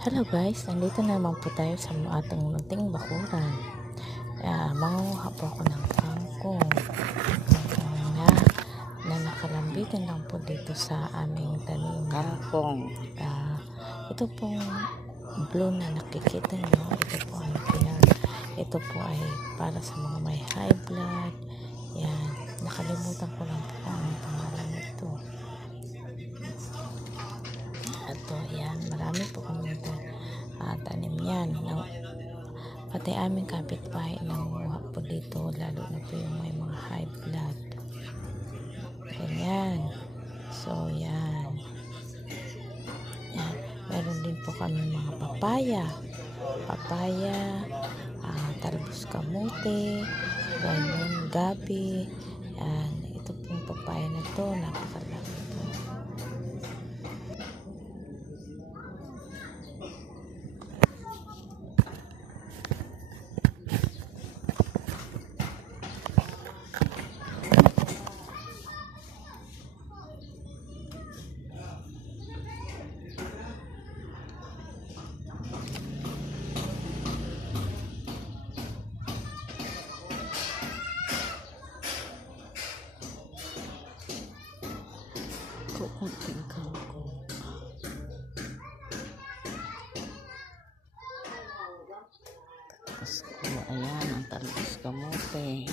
Hello guys, nandito naman po tayo sa ating munting bakuran. Mangunguha po ako ng kangkong na nakalambitin lang po dito sa aming tanim. Kangkong. Ito pong blue na nakikita nyo, ito po ay para sa mga may high blood. Yan, nakalimutan ko lang po ang pangalan nito. Ito, yan, marami po kami tanim yan. Pati aming kapitbahay nanguha po dito, lalo na po yung may mga high blood. Ganyan. So, yan. Yan. Meron din po kami mga papaya, talbos kamote, ganyan, gabi. Yan. Ito pong papaya na to, napakalaki po. Kunting kangkong. Tapos, ayan, ang talbos kamote.